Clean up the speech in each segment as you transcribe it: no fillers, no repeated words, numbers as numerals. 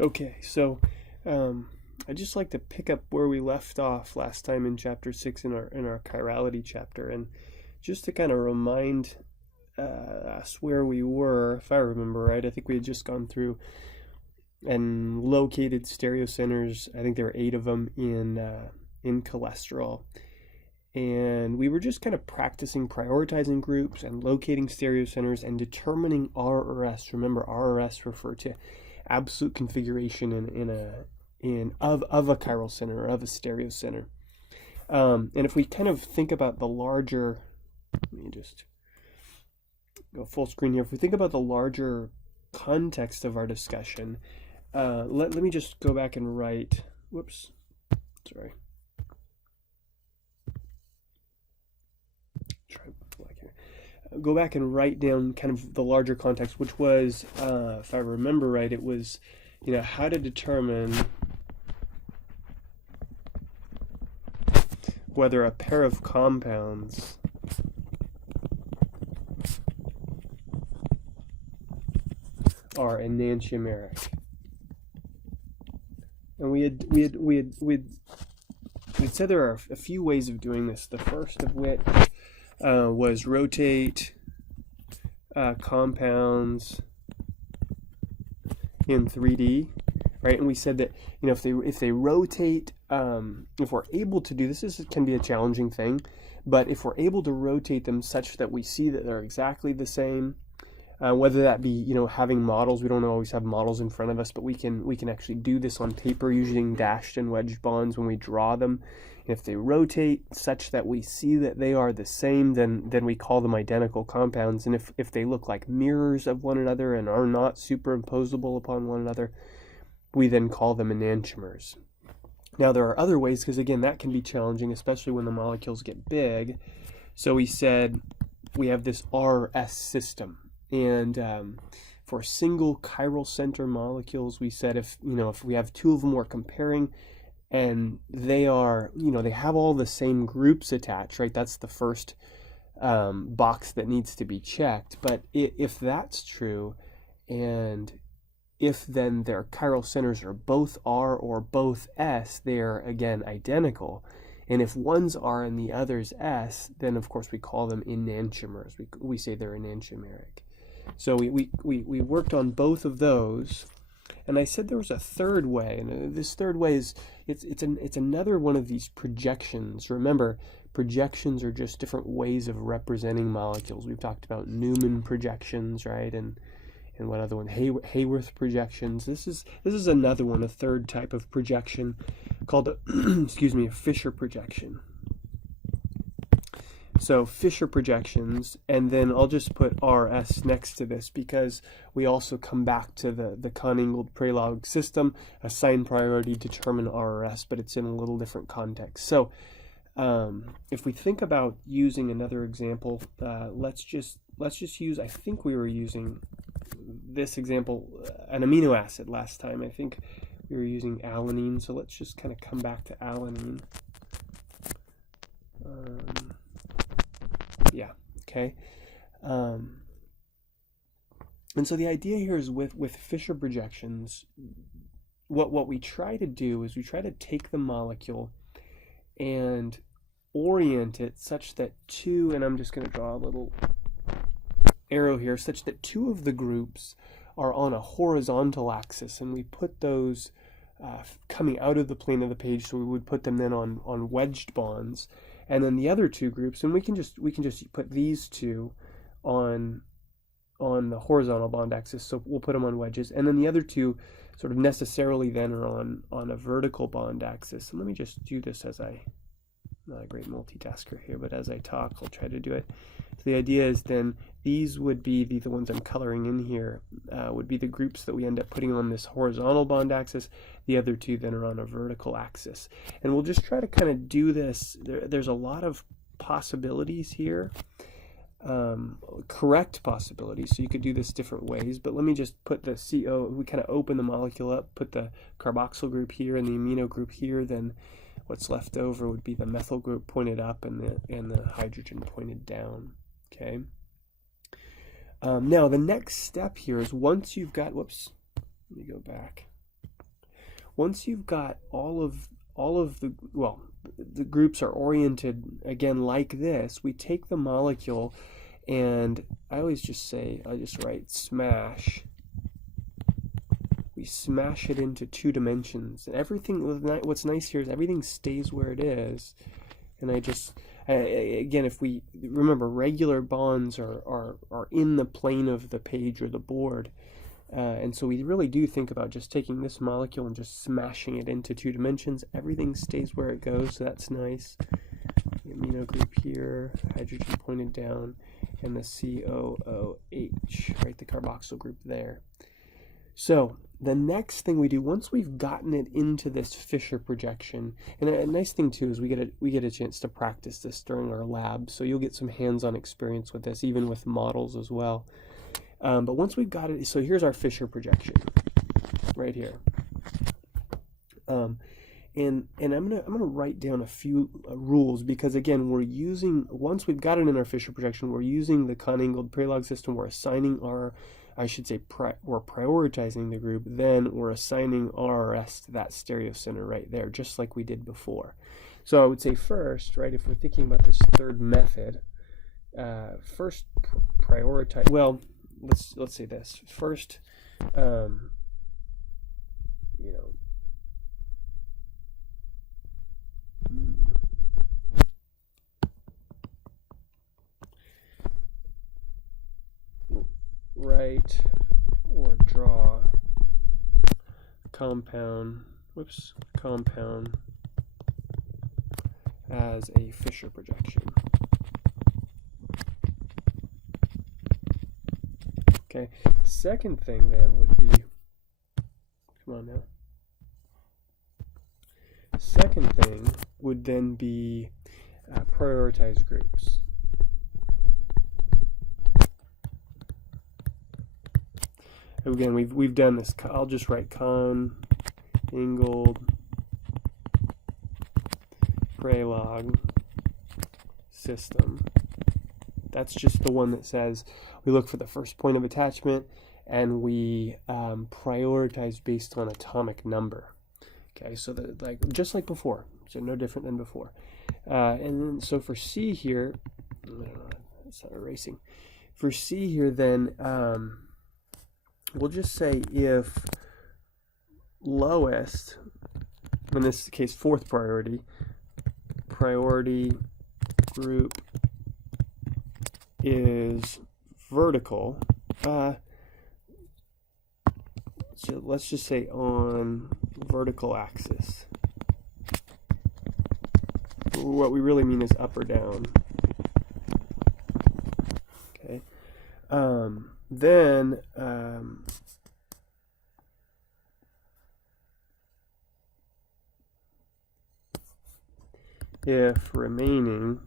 Okay, so I'd just like to pick up where we left off last time in chapter 6 in our chirality chapter, and just to kind of remind us where we were, if I remember right. I think we had just gone through and located stereocenters. I think there were 8 of them in cholesterol, and we were just kind of practicing prioritizing groups and locating stereocenters and determining RRS. Remember, RRS refer to absolute configuration of a chiral center or of a stereocenter. And if we kind of think about the larger, let me just go full screen here. If we think about the larger context of our discussion, let me just go back and write. Whoops, sorry. Try black here. Go back and write down kind of the larger context, which was, if I remember right, it was, how to determine whether a pair of compounds are enantiomeric. And we'd said there are a few ways of doing this. The first of which was rotate compounds in 3D, right? And we said that if they rotate, if we're able to do this, can be a challenging thing, but if we're able to rotate them such that we see that they're exactly the same, whether that be having models. We don't always have models in front of us, but we can actually do this on paper using dashed and wedged bonds when we draw them. If they rotate such that we see that they are the same, then we call them identical compounds. And if they look like mirrors of one another and are not superimposable upon one another, we then call them enantiomers. Now there are other ways, because again that can be challenging, especially when the molecules get big. So we said we have this RS system. And for single chiral center molecules, we said if we have 2 of them we're comparing, and they are, they have all the same groups attached, right? That's the first box that needs to be checked. But if that's true, and if then their chiral centers are both R or both S, they're again identical. And if one's R and the other's S, then of course we call them enantiomers. We say they're enantiomeric. So we worked on both of those, and I said there was a third way, and this third way is it's another one of these projections. Remember, projections are just different ways of representing molecules. We've talked about Newman projections, right? And what other one? Hayworth projections. This is another one, a third type of projection called excuse me, a Fisher projection. So Fisher projections, and then I'll just put RS next to this because we also come back to the Cahn-Ingold-Prelog system, assign priority, determine RS, but it's in a little different context. So if we think about using another example, let's just use, I think we were using this example, an amino acid last time. I think we were using alanine, so let's just kind of come back to alanine. Yeah, okay. And so the idea here is with Fisher projections, what we try to do is we try to take the molecule and orient it such that 2, and I'm just going to draw a little arrow here, such that 2 of the groups are on a horizontal axis, and we put those coming out of the plane of the page, so we would put them then on wedged bonds. And then the other 2 groups, and we can just put these 2 on the horizontal bond axis, so we'll put them on wedges, and then the other 2 sort of necessarily then are on a vertical bond axis. And let me just do this as I'm not a great multitasker here, but as I talk I'll try to do it. So the idea is then these would be the ones I'm coloring in here, would be the groups that we end up putting on this horizontal bond axis. The other 2 then are on a vertical axis. And we'll just try to kind of do this. There's a lot of possibilities here, correct possibilities, so you could do this different ways, but let me just put the CO, we kind of open the molecule up, put the carboxyl group here and the amino group here, then what's left over would be the methyl group pointed up and the hydrogen pointed down. Okay. Now the next step here is once you've got, whoops, let me go back. once you've got all of the, well, the groups are oriented again like this, we take the molecule, and I always just say, I just write smash. We smash it into 2 dimensions, and everything, what's nice here is everything stays where it is. And again, if we remember, regular bonds are in the plane of the page or the board, and so we really do think about just taking this molecule and just smashing it into 2 dimensions. Everything stays where it goes, so that's nice. The amino group here, hydrogen pointed down, and the COOH, right, the carboxyl group there. So the next thing we do, once we've gotten it into this Fisher projection, and a nice thing too is we get a chance to practice this during our lab, so you'll get some hands-on experience with this, even with models as well. But once we've got it, so here's our Fisher projection, right here. And I'm gonna write down a few rules, because again, once we've got it in our Fisher projection, we're using the conangled Prelog system. We're assigning we're prioritizing the group, then we're assigning RRS to that stereocenter right there, just like we did before. So I would say first, right, if we're thinking about this third method, first prioritize, well, let's say this. First, write or draw compound as a Fisher projection. Okay, second thing then would be, come on now. Second thing would then be prioritize groups. Again, we've done this. I'll just write conangled Prelog system. That's just the one that says we look for the first point of attachment, and we prioritize based on atomic number. Okay, so just like before, so no different than before. And then, so for C here, it's not erasing. For C here, then we'll just say if lowest, in this case fourth priority group is vertical, so let's just say on vertical axis. What we really mean is up or down. Okay. Then if remaining,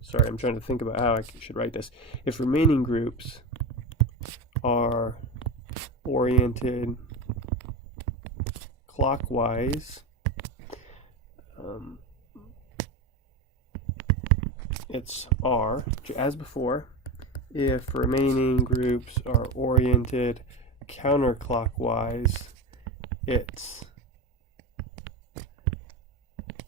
sorry, I'm trying to think about how I should write this. If remaining groups are oriented clockwise, it's R, as before. If remaining groups are oriented counterclockwise, it's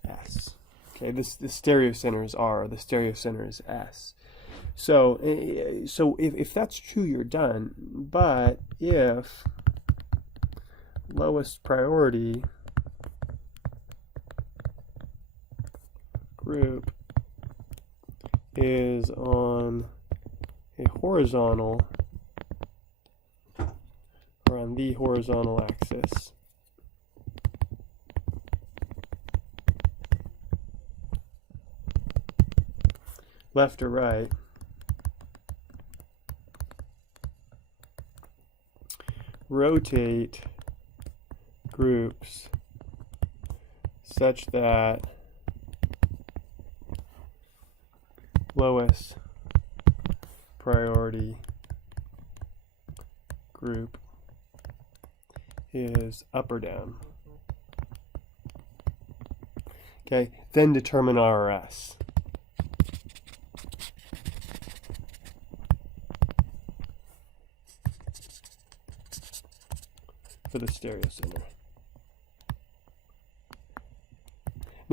S. Okay, the stereocenter is R, the stereocenter is S. So if that's true, you're done. But if lowest priority group is on a horizontal, or on the horizontal axis, left or right, rotate groups such that lowest priority group is up or down. Okay, then determine RRS. For the stereocenter.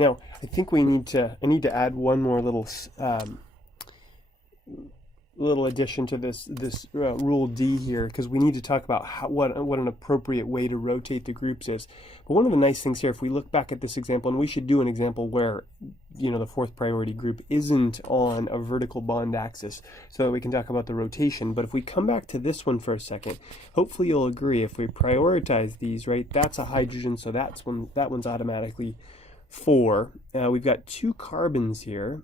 Now, I think I need to add one more little little addition to this rule D here, because we need to talk about what an appropriate way to rotate the groups is. But one of the nice things here, if we look back at this example, and we should do an example where the fourth priority group isn't on a vertical bond axis, so that we can talk about the rotation. But if we come back to this one for a second, hopefully you'll agree, if we prioritize these, right, that's a hydrogen, so that one's automatically 4. We've got 2 carbons here.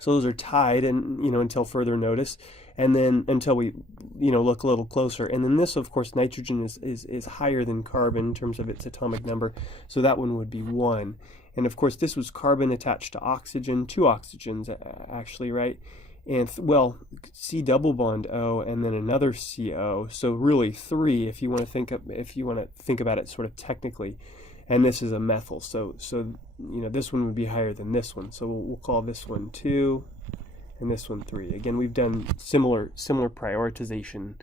So those are tied, and until further notice, and then until we look a little closer. And then this, of course, nitrogen is higher than carbon in terms of its atomic number, so that one would be 1. And of course, this was carbon attached to oxygen, 2 oxygens actually, right? And well, C double bond O, and then another CO. So really 3, if you want to think about it sort of technically. And this is a methyl, so this one would be higher than this one. So we'll call this one 2, and this one 3. Again, we've done similar prioritization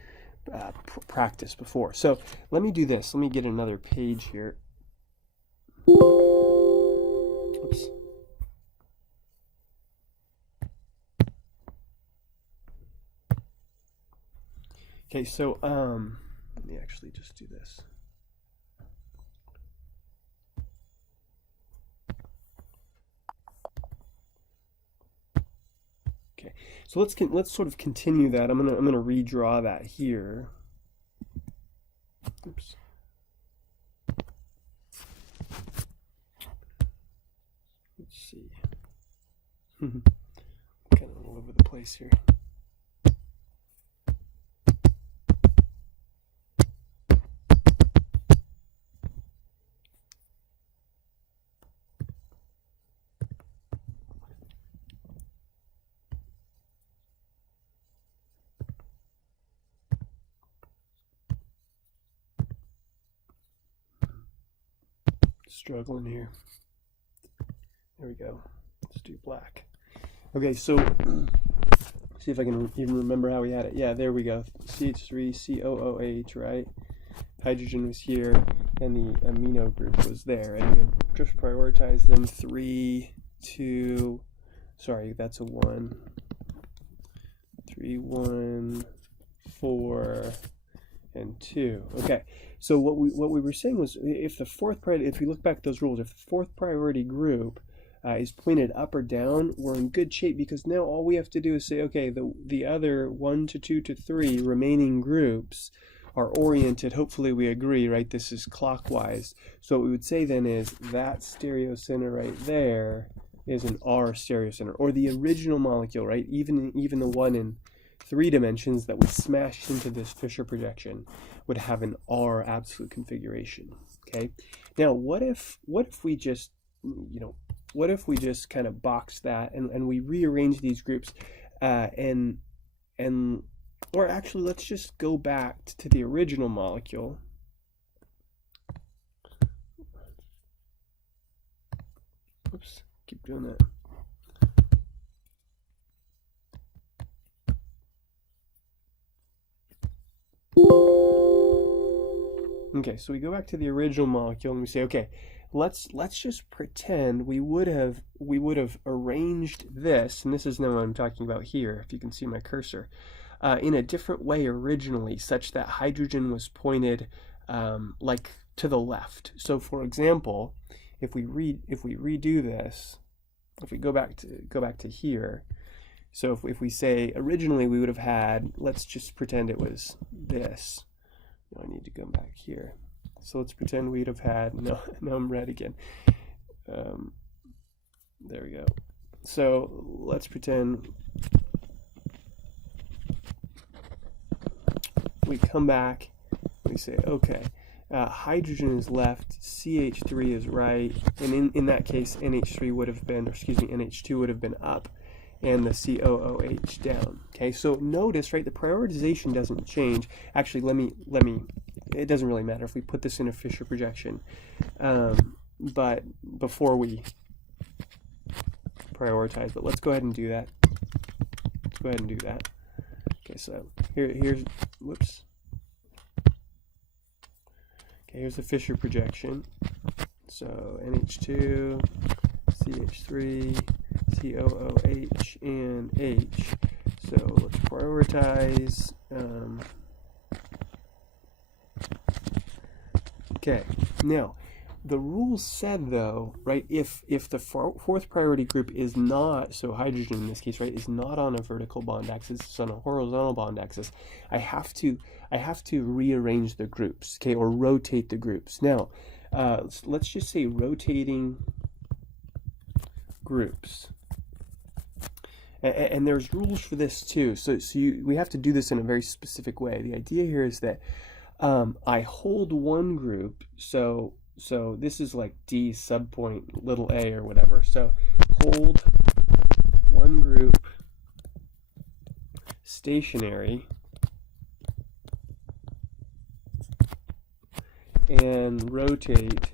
practice before. So let me do this. Let me get another page here. Oops. Okay, so let me actually just do this. Okay, so let's sort of continue that. I'm gonna redraw that here. Oops. Let's see. Kind of all over the place here. Struggling here. There we go. Let's do black. Okay, so see if I can even remember how we had it. Yeah, there we go. CH3 COOH, right? Hydrogen was here, and the amino group was there, and we just prioritized them. 3, 2. Sorry, that's a 1. 3, 1, 4, and 2. Okay. So what we were saying was, if we look back at those rules, if the fourth priority group is pointed up or down, we're in good shape, because now all we have to do is say, okay, the other 1 to 2 to 3 remaining groups are oriented. Hopefully we agree, right? This is clockwise. So what we would say then is that stereocenter right there is an R stereocenter, or the original molecule, right? Even the one in 3 dimensions that we smashed into this Fisher projection would have an R absolute configuration. Okay. Now, what if we just kind of box that and we rearrange these groups, or actually, let's just go back to the original molecule. Oops, keep doing that. Okay, so we go back to the original molecule and we say, okay, let's just pretend we would have arranged this, and this is now what I'm talking about here, if you can see my cursor, in a different way originally, such that hydrogen was pointed like to the left. So for example, if we redo this, if we go back to here, so if we say originally we would have had, let's just pretend it was this. No, I need to go back here. So let's pretend we'd have had, no, I'm red again. There we go. So let's pretend we come back, we say, okay, hydrogen is left, CH3 is right, and in that case, NH3 would have been, or excuse me, NH2 would have been up, and the COOH down. Okay, so notice, right, the prioritization doesn't change. Actually, let me, it doesn't really matter if we put this in a Fisher projection, but before we prioritize, but let's go ahead and do that. Let's go ahead and do that. Okay, so here's, whoops. Okay, here's the Fisher projection. So NH2, CH3, COOH, and H. So let's prioritize. Okay, now the rules said though, right, if the fourth priority group is not, so hydrogen in this case, right, is not on a vertical bond axis, it's on a horizontal bond axis, I have to rearrange the groups, okay, or rotate the groups. Now, let's just say rotating groups. And there's rules for this too. So we have to do this in a very specific way. The idea here is that I hold one group, so this is like D subpoint little a or whatever. So hold one group stationary and rotate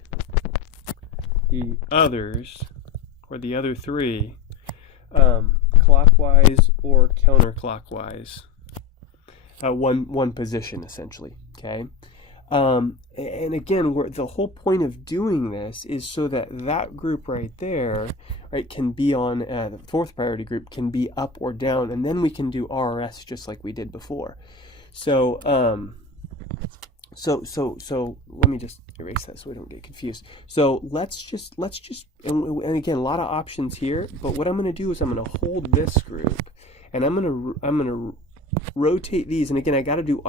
the others, or the other three, clockwise or counterclockwise, one position essentially. Okay, and again, the whole point of doing this is so that that group right there, right, can be on the fourth priority group, can be up or down, and then we can do RRS just like we did before. So so let me just erase that so we don't get confused. So let's just and again, a lot of options here, but what I'm going to do is I'm going to hold this group, and I'm going to rotate these, and again, I got to do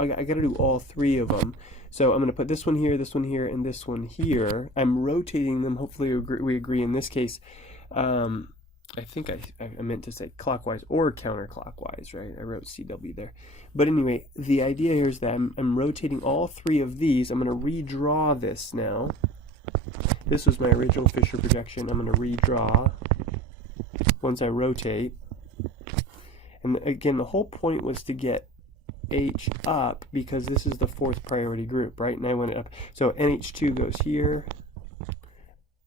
all three of them. So I'm going to put this one here, and this one here. I'm rotating them. Hopefully we agree in this case. I think I meant to say clockwise or counterclockwise, right? I wrote CW there. But anyway, the idea here is that I'm rotating all three of these. I'm going to redraw this now. This was my original Fisher projection. I'm going to redraw once I rotate. And again, the whole point was to get H up because this is the fourth priority group, right? And I went up. So NH2 goes here.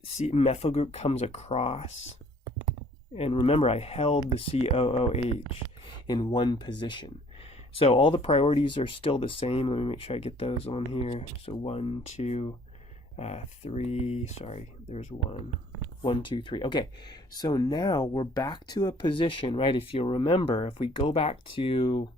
C methyl group comes across. And remember, I held the COOH in one position. So all the priorities are still the same. Let me make sure I get those on here. So 1, 2, 3. Sorry, there's 1. 1, 2, 3. Okay, so now we're back to a position, right? If you remember, if we go back to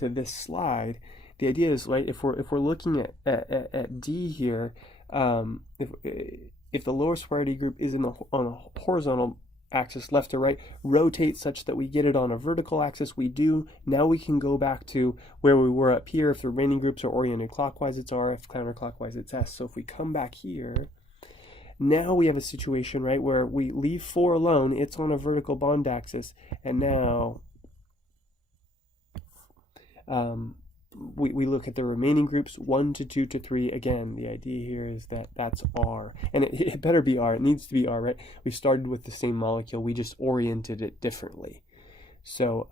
this slide, the idea is, right, if we're looking at D here, if the lowest priority group is on a horizontal axis, left to right, rotate such that we get it on a vertical axis. We do. Now we can go back to where we were up here. If the remaining groups are oriented clockwise, it's R. If counterclockwise, it's S. So if we come back here, now we have a situation, right, where we leave 4 alone. It's on a vertical bond axis, and now we look at the remaining groups, 1 to 2 to 3. Again, the idea here is that that's R, and it better be R. It needs to be R, right? We started with the same molecule, we just oriented it differently. So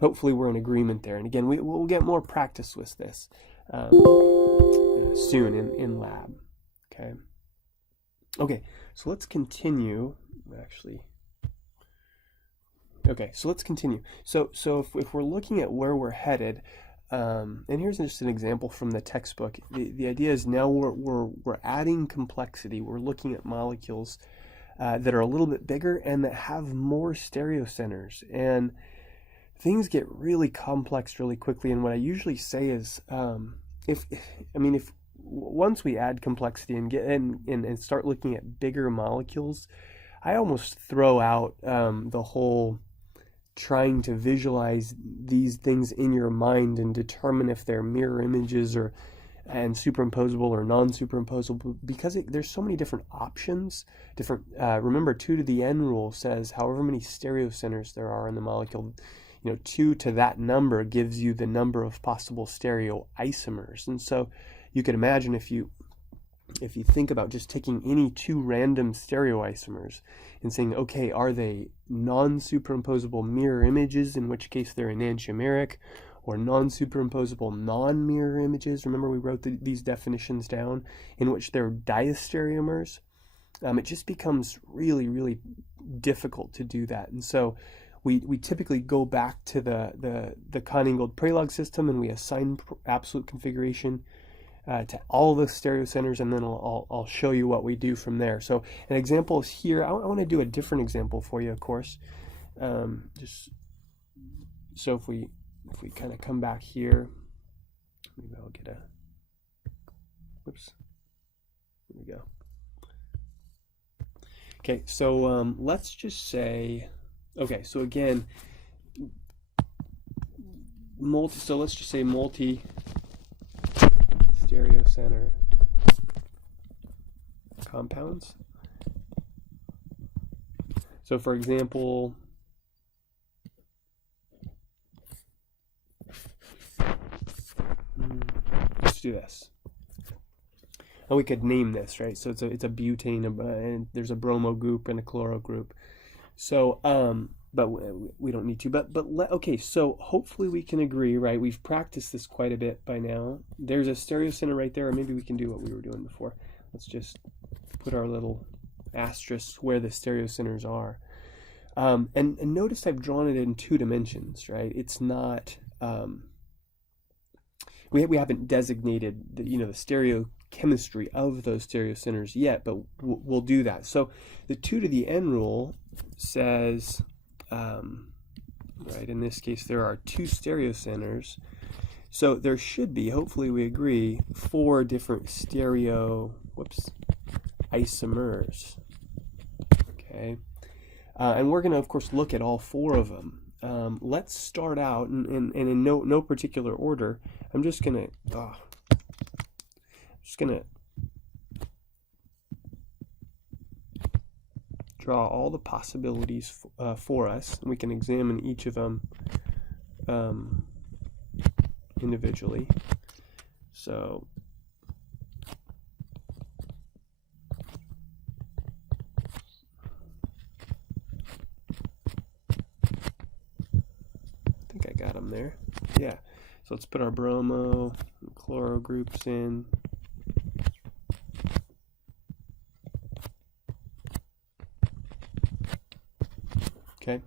hopefully we're in agreement there. And again, we'll get more practice with this soon in lab. Okay, so let's continue. Actually, okay, so let's continue. So if we're looking at where we're headed. And here's just an example from the textbook. The idea is now we're adding complexity. We're looking at molecules that are a little bit bigger and that have more stereocenters. And things get really complex really quickly. And what I usually say is, if once we add complexity and get and start looking at bigger molecules, I almost throw out the whole trying to visualize these things in your mind and determine if they're mirror images and superimposable or non-superimposable, because there's so many different options. Remember, 2 to the n rule says however many stereocenters there are in the molecule, 2 to that number gives you the number of possible stereoisomers. And so you can imagine if you think about just taking any 2 random stereoisomers and saying, okay, are they non-superimposable mirror images, in which case they're enantiomeric, or non-superimposable non-mirror images? Remember, we wrote these definitions down, in which they're diastereomers. It just becomes really, really difficult to do that. And so we typically go back to the Conning-Gold Prelog system, and we assign absolute configuration to all the stereocenters, and then I'll show you what we do from there. So an example is here. I want to do a different example for you, of course. Just so if we kind of come back here, maybe I'll get a, whoops, here we go. Okay, so let's just say, okay, so again, so let's just say multi stereocenter compounds. So for example, let's do this. And we could name this, right? So it's a butane, and there's a bromo group and a chloro group. So but we don't need to. Okay, so hopefully we can agree, right? We've practiced this quite a bit by now. There's a stereocenter right there, or maybe we can do what we were doing before. Let's just put our little asterisk where the stereocenters are. And notice I've drawn it in 2 dimensions, right? It's not, we haven't designated the, the stereochemistry of those stereocenters yet, but we'll do that. So the 2 to the n rule says, right, in this case, there are 2 stereocenters. So there should be, hopefully we agree, 4 different isomers. Okay. And we're going to, of course, look at all 4 of them. Let's start out, and in no particular order. I'm just going to draw all the possibilities for us, and we can examine each of them individually. So I think I got them there. Yeah. So let's put our bromo and chloro groups in. Okay.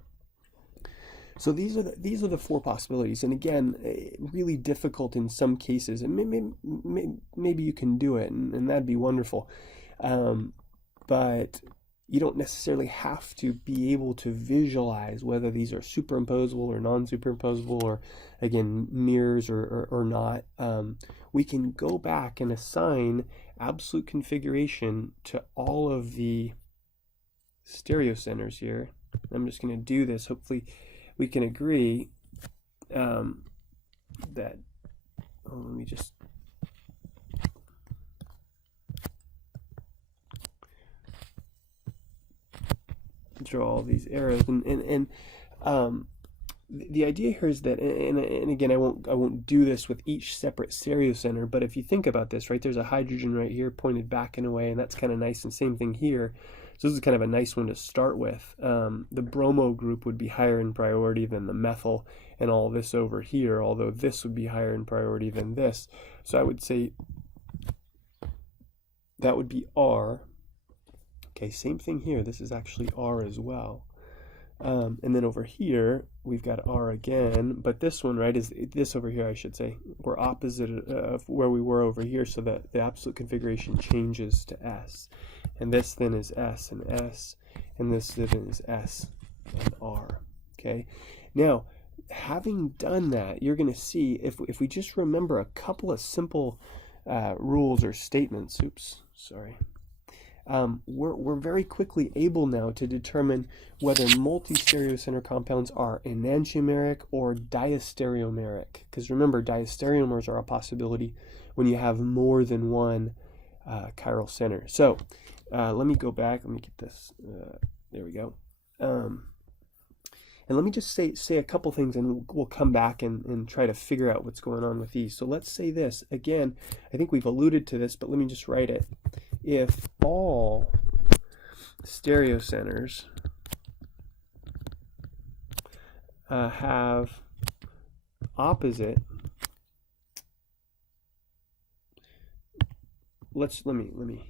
So these are the 4 possibilities, and again, really difficult in some cases. And maybe you can do it, and that'd be wonderful. But you don't necessarily have to be able to visualize whether these are superimposable or non-superimposable, or again mirrors or not. We can go back and assign absolute configuration to all of the stereocenters here. I'm just going to do this. Hopefully we can agree that, let me just draw all these arrows, and the idea here is that, and again, I won't do this with each separate stereocenter, but if you think about this, right, there's a hydrogen right here pointed back and away, and that's kind of nice, and same thing here. So this is kind of a nice one to start with. The bromo group would be higher in priority than the methyl, and all this over here, although this would be higher in priority than this. So I would say that would be R. Okay, same thing here. This is actually R as well. And then over here, we've got R again, but this one, right, is this over here, I should say. We're opposite of where we were over here, so that the absolute configuration changes to S. And this then is S and S, and this then is S and R. Okay? Now, having done that, you're going to see, if we just remember a couple of simple rules or statements, we're very quickly able now to determine whether multi-stereocenter compounds are enantiomeric or diastereomeric. Because remember, diastereomers are a possibility when you have more than one chiral center. So let me go back. Let me get this. There we go. And let me just say a couple things, and we'll come back and try to figure out what's going on with these. So let's say this. Again, I think we've alluded to this, but let me just write it. If all stereocenters have opposite, let me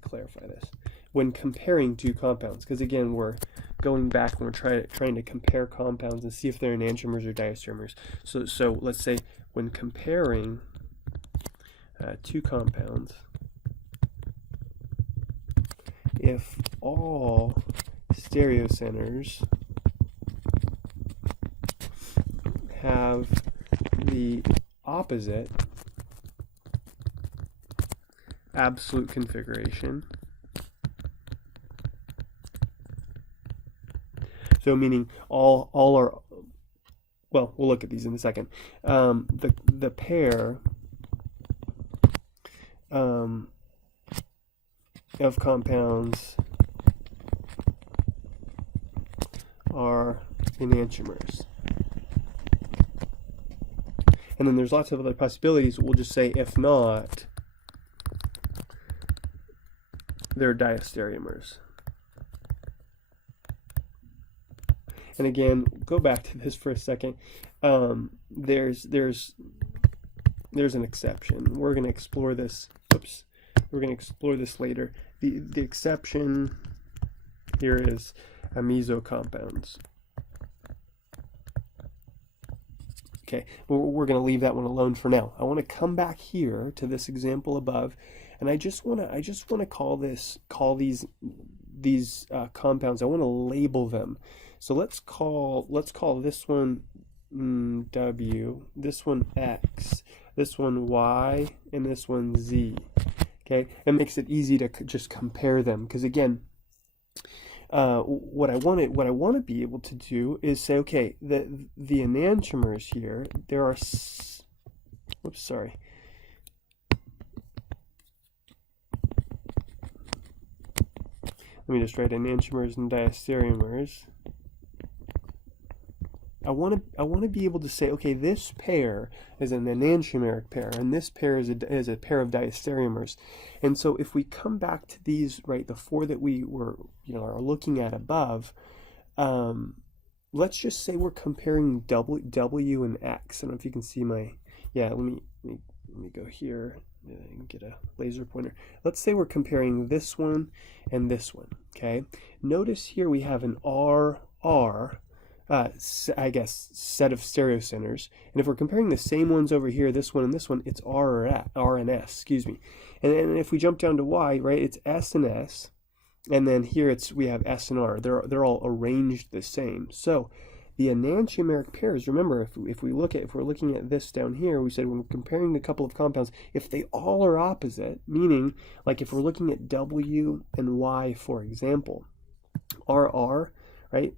clarify this. When comparing 2 compounds, because again, we're going back and we're trying to compare compounds and see if they're enantiomers or diastereomers. So let's say when comparing two compounds if all stereocenters have the opposite absolute configuration. So meaning all are, well, we'll look at these in a second. The pair of compounds are enantiomers. And then there's lots of other possibilities. We'll just say if not, they're diastereomers. And again, go back to this for a second. There's an exception. We're going to explore this. Oops. We're going to explore this later. The exception here is meso compounds. Okay, we're going to leave that one alone for now. I want to come back here to this example above, and I just want to call these compounds. I want to label them. So let's call this one W, this one X, this one Y, and this one Z. Okay, it makes it easy to just compare them, because again, what I want to be able to do is say, okay, the enantiomers here, there are, whoops, sorry. Let me just write enantiomers and diastereomers. I want to be able to say, okay, this pair is an enantiomeric pair, and this pair is a pair of diastereomers. And so if we come back to these, right, the four that we were, are looking at above, let's just say we're comparing W and X. I don't know if you can see my, yeah, let me go here and get a laser pointer. Let's say we're comparing this one and this one, okay? Notice here we have an RR, I guess, set of stereocenters. And if we're comparing the same ones over here, this one and this one, it's R and S, excuse me. And if we jump down to Y, right, it's S and S. And then here we have S and R. They're all arranged the same. So the enantiomeric pairs, remember, if we're looking at this down here, we said when we're comparing a couple of compounds, if they all are opposite, meaning like if we're looking at W and Y, for example, RR, right?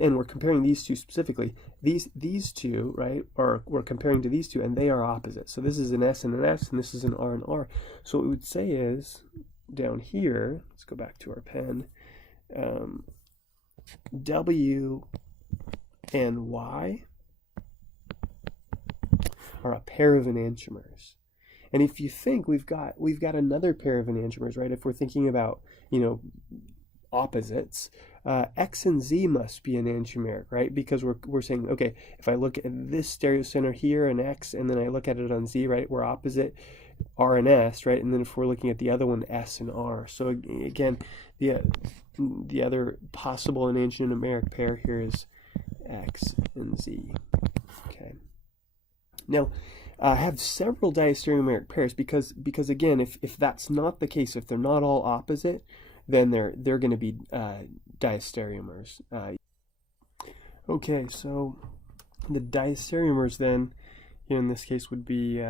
And we're comparing these two specifically. These two, right, we're comparing to these two, and they are opposite. So this is an S and an S, and this is an R and R. So what we would say is, down here, let's go back to our pen, W and Y are a pair of enantiomers. And if you think we've got another pair of enantiomers, right? If we're thinking about, opposites, X and Z must be enantiomeric, right? Because we're saying, okay, if I look at this stereocenter here and X, and then I look at it on Z, right, we're opposite R and S, right? And then if we're looking at the other one, S and R. So again, the other possible enantiomeric pair here is X and Z. Okay. Now, I have several diastereomeric pairs because again, if that's not the case, if they're not all opposite, then they're going to be diastereomers. Okay, so the diastereomers then, in this case would be,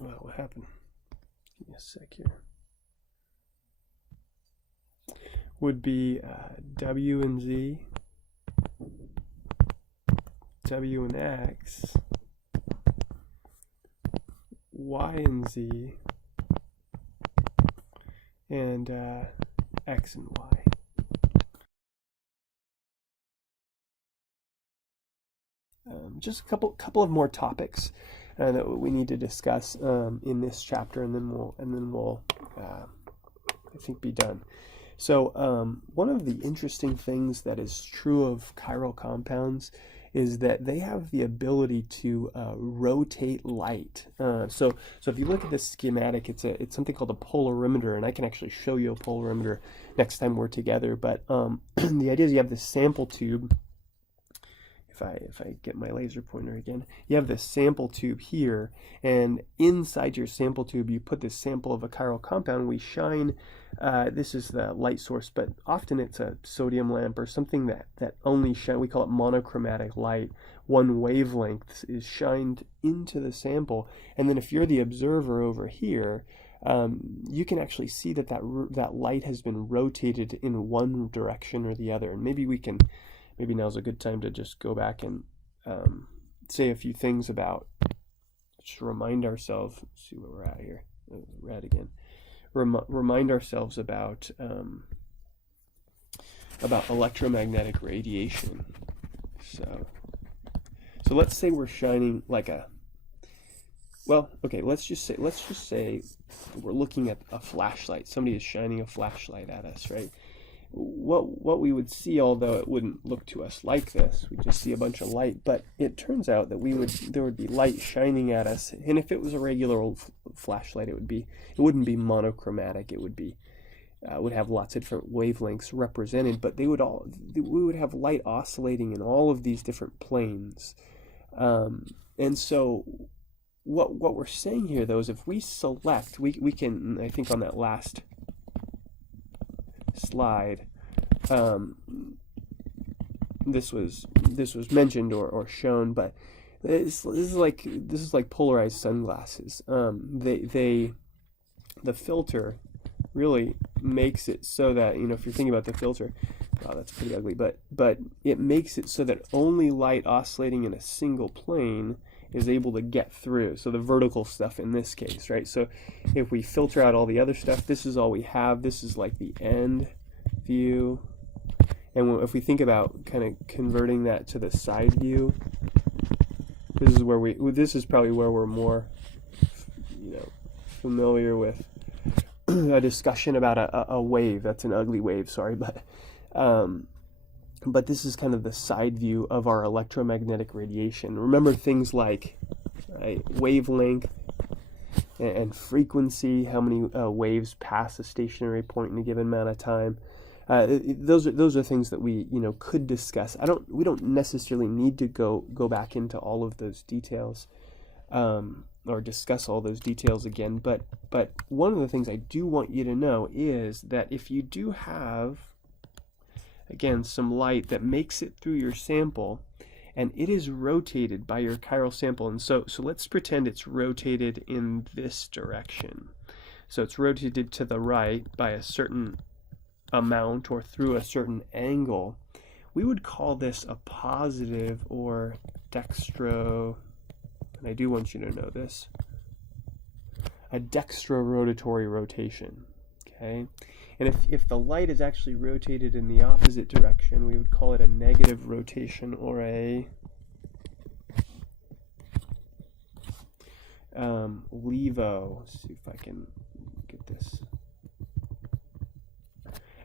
well, what happened? Give me a sec here. Would be W and Z, W and X, Y and Z, and X and Y. Just a couple of more topics that we need to discuss in this chapter, and then we'll I think be done. So one of the interesting things that is true of chiral compounds is that they have the ability to rotate light. So if you look at this schematic, it's something called a polarimeter, and I can actually show you a polarimeter next time we're together. But the idea is you have this sample tube. if I get my laser pointer again, you have this sample tube here, and inside your sample tube you put this sample of a chiral compound. We shine, this is the light source, but often it's a sodium lamp or something that only shine, we call it monochromatic light. One wavelength is shined into the sample, and then if you're the observer over here, you can actually see that light has been rotated in one direction or the other. And maybe now's a good time to just go back and say a few things about, just remind ourselves, let's see where we're at here, red again, remind ourselves about electromagnetic radiation. So let's say we're shining like let's just say we're looking at a flashlight. Somebody is shining a flashlight at us, right? What we would see, although it wouldn't look to us like this, we just see a bunch of light, but it turns out that there would be light shining at us, and if it was a regular old flashlight, it wouldn't be monochromatic. It would have lots of different wavelengths represented, but we would have light oscillating in all of these different planes. And so what we're saying here, though, is if we select, we can, I think on that last slide, this was mentioned or shown, but this is like polarized sunglasses. The filter really makes it so that, if you're thinking about the filter, wow, that's pretty ugly, but it makes it so that only light oscillating in a single plane is able to get through. So the vertical stuff in this case, right? So if we filter out all the other stuff, this is all we have. This is like the end view. And if we think about kind of converting that to the side view, this is probably where we're more, familiar with a discussion about a wave. That's an ugly wave, sorry, but this is kind of the side view of our electromagnetic radiation. Remember things like wavelength and frequency, how many waves pass a stationary point in a given amount of time. Those are things that we could discuss. We don't necessarily need to go back into all of those details or discuss all those details again. But one of the things I do want you to know is that if you do have, again, some light that makes it through your sample, and it is rotated by your chiral sample, and so let's pretend it's rotated in this direction. So it's rotated to the right by a certain amount or through a certain angle. We would call this a positive or dextro, and I do want you to know this, a dextrorotatory rotation, okay? And if the light is actually rotated in the opposite direction, we would call it a negative rotation, or a levo. Let's see if I can get this.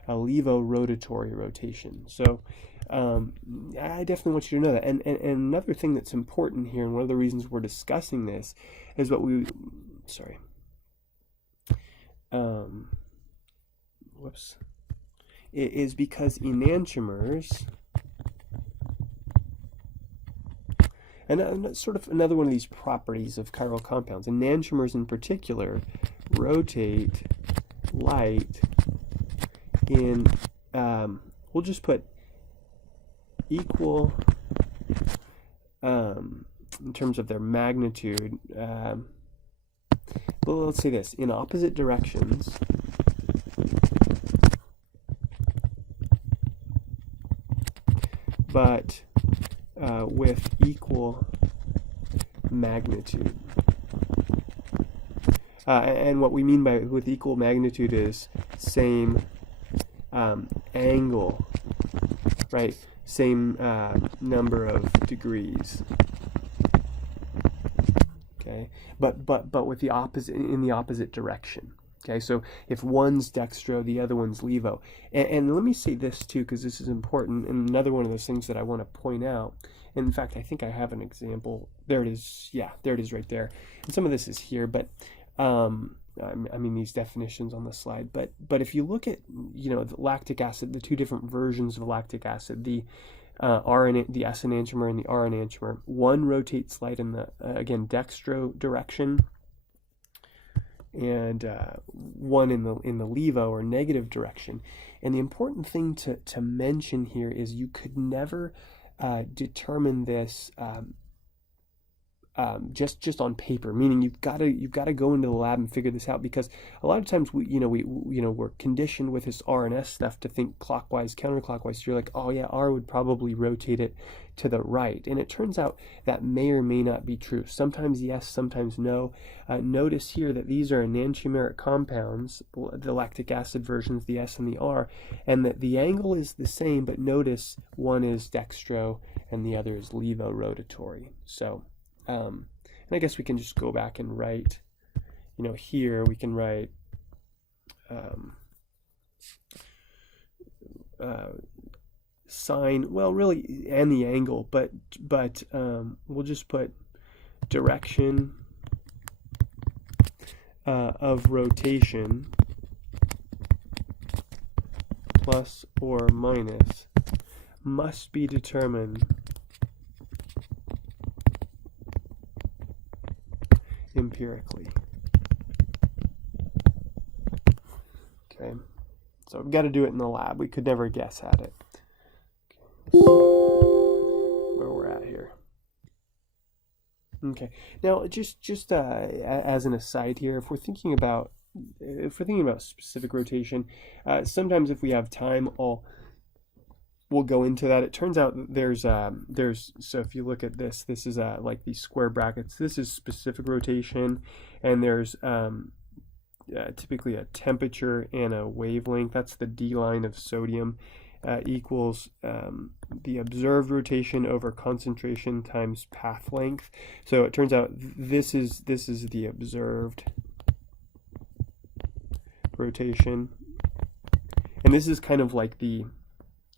A levorotatory rotation. So I definitely want you to know that. And another thing that's important here, and one of the reasons we're discussing this, is is because enantiomers, and sort of another one of these properties of chiral compounds, enantiomers in particular rotate light in, we'll just put equal, in terms of their magnitude, well, let's say this, in opposite directions, but with equal magnitude. And what we mean by with equal magnitude is same angle, right? Same number of degrees. Okay, but with the opposite, in the opposite direction. Okay, so if one's dextro, the other one's levo. And let me say this too, because this is important, and another one of those things that I want to point out. And in fact, I think I have an example. There it is. Yeah, there it is right there. And some of this is here, but I mean these definitions on the slide. But if you look at the lactic acid, the two different versions of lactic acid, the the S enantiomer and the R enantiomer. One rotates light in the, again, dextro direction, and one in the levo or negative direction. And the important thing to mention here is you could never determine this just on paper, meaning you've got to go into the lab and figure this out, because a lot of times we're conditioned with this R and S stuff to think clockwise, counterclockwise. So you're like, oh yeah, R would probably rotate it to the right, and it turns out that may or may not be true. Sometimes yes, sometimes no. Notice here that these are enantiomeric compounds, the lactic acid versions, the S and the R, and that the angle is the same, but notice one is dextro and the other is levorotatory. So and I guess we can just go back and write, here we can write sine, well, really, and the angle, but we'll just put direction of rotation plus or minus must be determined empirically. Okay, so we've got to do it in the lab. We could never guess at it. Okay. Where we're at here. Okay, now just as an aside here, if we're thinking about specific rotation, sometimes if we have time, we'll go into that. It turns out there's so if you look at this is like these square brackets. This is specific rotation, and there's typically a temperature and a wavelength. That's the D line of sodium, equals the observed rotation over concentration times path length. So it turns out this is the observed rotation, and this is kind of like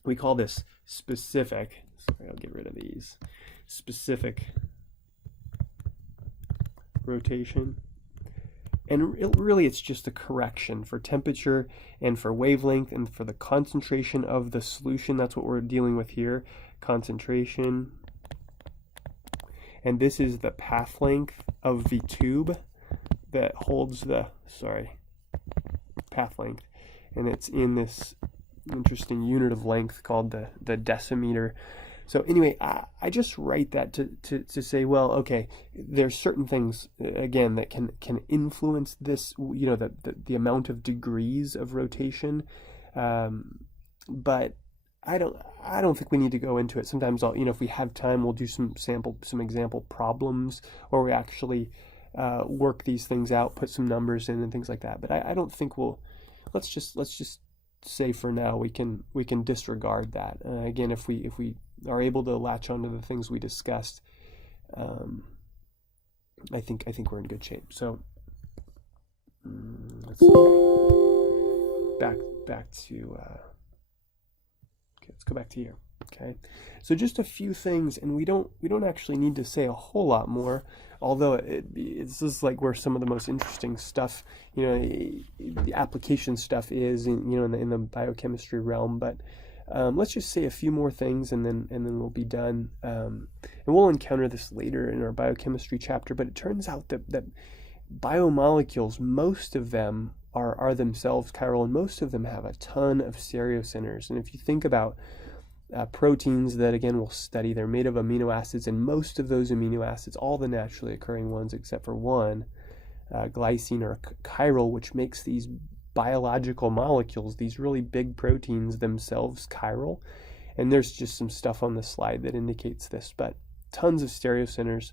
we call this specific. Sorry, I'll get rid of these. Specific rotation. And really it's just a correction for temperature and for wavelength and for the concentration of the solution. That's what we're dealing with here. Concentration. And this is the path length of the tube that holds the, path length. And it's in this interesting unit of length called the decimeter. So anyway, I just write that to say, well, okay, there's certain things, again, that can influence this, the amount of degrees of rotation, but I don't think we need to go into it. Sometimes if we have time, we'll do some example problems, or we actually work these things out, put some numbers in and things like that. But I don't think let's just say for now we can disregard that. Again, if we are able to latch onto the things we discussed, I think we're in good shape. So let's see. Back to okay, let's go back to here. Okay, so just a few things, and we don't actually need to say a whole lot more, although this is like where some of the most interesting stuff, the application stuff is in the biochemistry realm. But let's just say a few more things, and then we'll be done. And we'll encounter this later in our biochemistry chapter. But it turns out that biomolecules, most of them are themselves chiral, and most of them have a ton of stereocenters. And if you think about proteins that, again, we'll study, they're made of amino acids, and most of those amino acids, all the naturally occurring ones except for one, glycine, are chiral, which makes these biological molecules, these really big proteins, themselves chiral. And there's just some stuff on the slide that indicates this, but tons of stereocenters.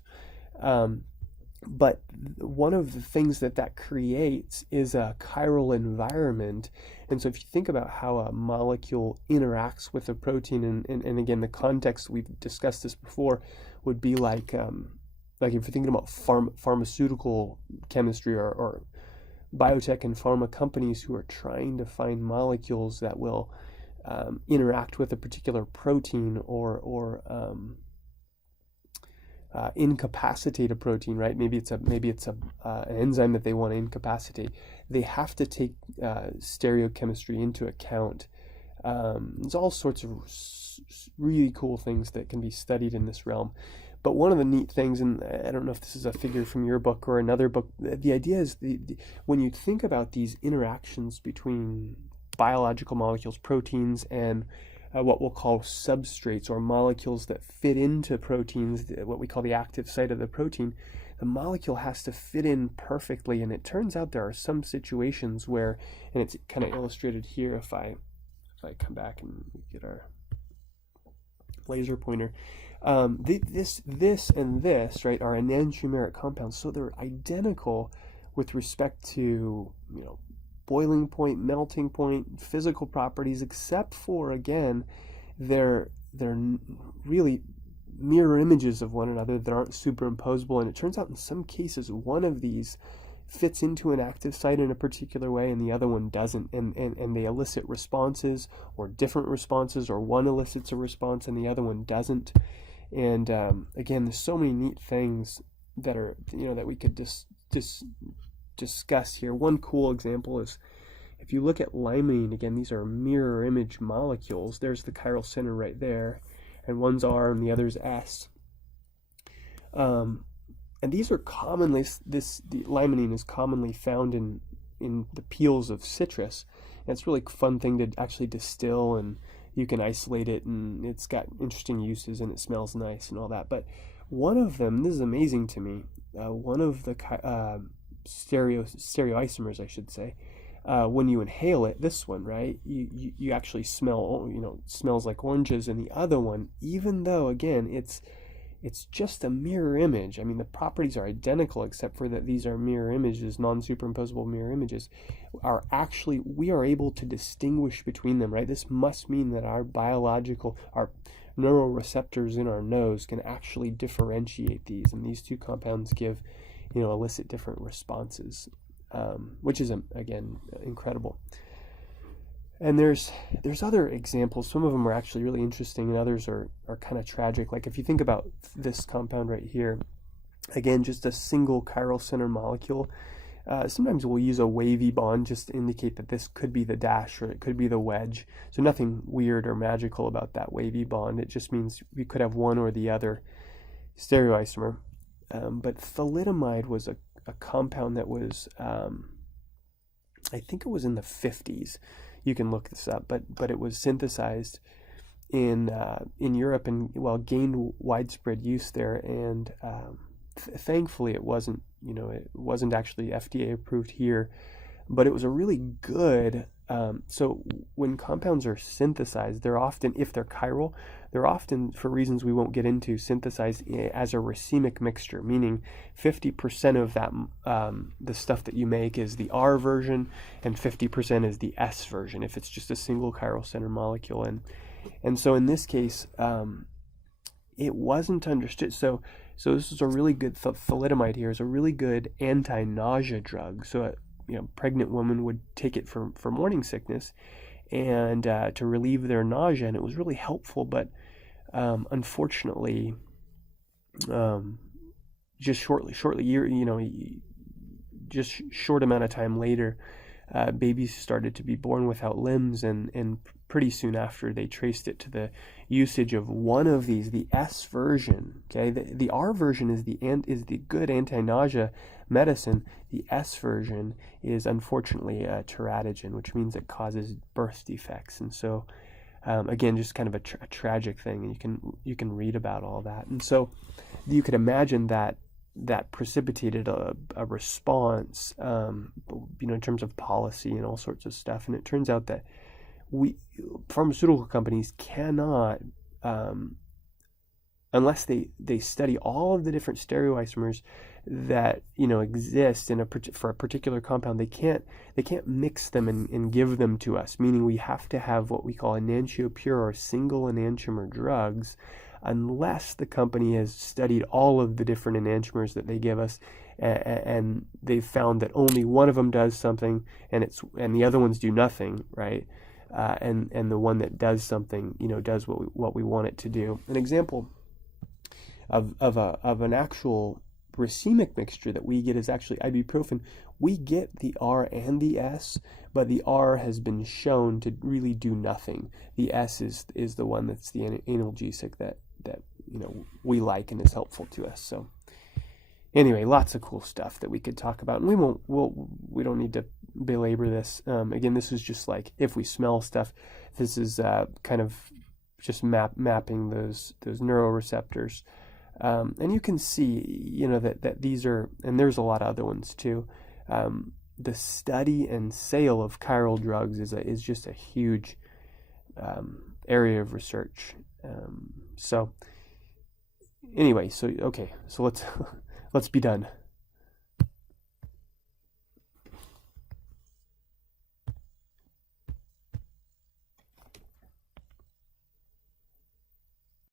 But one of the things that creates is a chiral environment. And so if you think about how a molecule interacts with a protein, and again, the context, we've discussed this before, would be like if you're thinking about pharmaceutical chemistry or biotech and pharma companies who are trying to find molecules that will interact with a particular protein or incapacitate a protein, right? Maybe it's an enzyme that they want to incapacitate. They have to take stereochemistry into account There's all sorts of really cool things that can be studied in this realm. But one of the neat things, and I don't know if this is a figure from your book or another book, the idea is when you think about these interactions between biological molecules, proteins, and what we'll call substrates or molecules that fit into proteins, what we call the active site of the protein, the molecule has to fit in perfectly. And it turns out there are some situations where, and it's kind of illustrated here if I come back and get our laser pointer, this and this, right, are enantiomeric compounds, so they're identical with respect to, boiling point, melting point, physical properties, except for, again, they're really mirror images of one another that aren't superimposable. And it turns out in some cases one of these fits into an active site in a particular way and the other one doesn't, and they elicit responses or different responses, or one elicits a response and the other one doesn't. And again, there's so many neat things that are, that we could discuss here. One cool example is if you look at limonene, again, these are mirror image molecules. There's the chiral center right there, and one's R and the other's S. And these are commonly, the limonene is commonly found in the peels of citrus. And it's a really fun thing to actually distill, and you can isolate it, and it's got interesting uses, and it smells nice and all that. But one of them, this is amazing to me, one of the stereoisomers, I should say, when you inhale it, this one, right, you actually smell, it smells like oranges. And the other one, even though, again, it's just a mirror image. I mean, the properties are identical except for that these are mirror images, non-superimposable mirror images, we are able to distinguish between them, right? This must mean that our neuroreceptors in our nose can actually differentiate these, and these two compounds elicit different responses, which is, again, incredible. And there's other examples. Some of them are actually really interesting, and others are kind of tragic. Like if you think about this compound right here, again, just a single chiral center molecule. Sometimes we'll use a wavy bond just to indicate that this could be the dash or it could be the wedge. So nothing weird or magical about that wavy bond. It just means we could have one or the other stereoisomer. But thalidomide was a compound that was, I think it was in the 50s. You can look this up, but it was synthesized in Europe and gained widespread use there. And thankfully, it wasn't actually FDA approved here, but it was a really good. So when compounds are synthesized, they're often, if they're chiral, they're often, for reasons we won't get into, synthesized as a racemic mixture, meaning 50% of that, the stuff that you make is the R version, and 50% is the S version, if it's just a single chiral center molecule. And so in this case, it wasn't understood. So this is a really good, thalidomide here is a really good anti-nausea drug. So a pregnant woman would take it for morning sickness and to relieve their nausea, and it was really helpful. But unfortunately, just short amount of time later, babies started to be born without limbs, and pretty soon after they traced it to the usage of one of these, the S version. Okay, the R version is the good anti-nausea medicine. The S version is unfortunately a teratogen, which means it causes birth defects. And so again, just kind of a tragic thing, and you can read about all that. And so you could imagine that precipitated a response, in terms of policy and all sorts of stuff. And it turns out that pharmaceutical companies cannot, unless they study all of the different stereoisomers that exist for a particular compound, they can't mix them and give them to us. Meaning we have to have what we call enantiopure or single enantiomer drugs, unless the company has studied all of the different enantiomers that they give us, and they've found that only one of them does something, and the other ones do nothing, right? And the one that does something, does what we want it to do. An example of an actual racemic mixture that we get is actually ibuprofen. We get the R and the S, but the R has been shown to really do nothing. The S is the one that's the analgesic that we like and is helpful to us. So anyway, lots of cool stuff that we could talk about, and we don't need to belabor this. Again, this is just like if we smell stuff. This is kind of just mapping those neuroreceptors. And you can see, that these are, and there's a lot of other ones too. The study and sale of chiral drugs is just a huge area of research. So anyway, so let's let's be done.